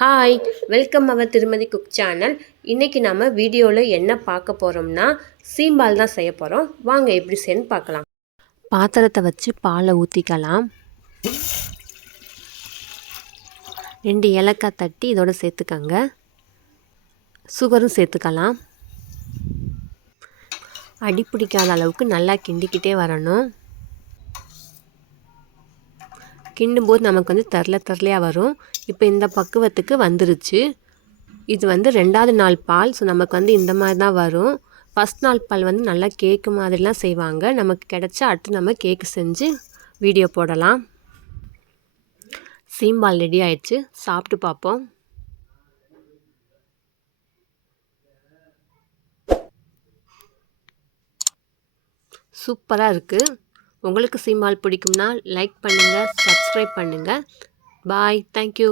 Hi, welcome அவர் திருமதி cook channel. இன்றைக்கி நம்ம வீடியோவில் என்ன பார்க்க போகிறோம்னா சீம்பால் தான் செய்ய போகிறோம். வாங்க எப்படி செய்யன்னு பார்க்கலாம். பாத்திரத்தை வச்சு பாலை ஊற்றிக்கலாம். 2 ஏலக்காய் தட்டி இதோட சேர்த்துக்கங்க. சுகரும் சேர்த்துக்கலாம். அடி பிடிக்காத அளவுக்கு நல்லா கிண்டிக்கிட்டே வரணும். கிண்டும்போது நமக்கு தரலையாக வரும். இப்போ இந்த பக்குவத்துக்கு வந்துருச்சு. இது 2வது நாள் பால். ஸோ நமக்கு இந்த மாதிரி தான் வரும். ஃபஸ்ட் நாள் பால் நல்லா கேக்கு மாதிரிலாம் செய்வாங்க. நமக்கு கிடச்சா அடுத்து நம்ம கேக்கு செஞ்சு வீடியோ போடலாம். சீம்பால் ரெடி ஆயிடுச்சு. சாப்பிட்டு பார்ப்போம். சூப்பராக இருக்குது. உங்களுக்கு சீம்பால் பிடிக்கும்னா லைக் பண்ணுங்கள், சப்ஸ்கிரைப் பண்ணுங்கள். பாய், தேங்க்யூ.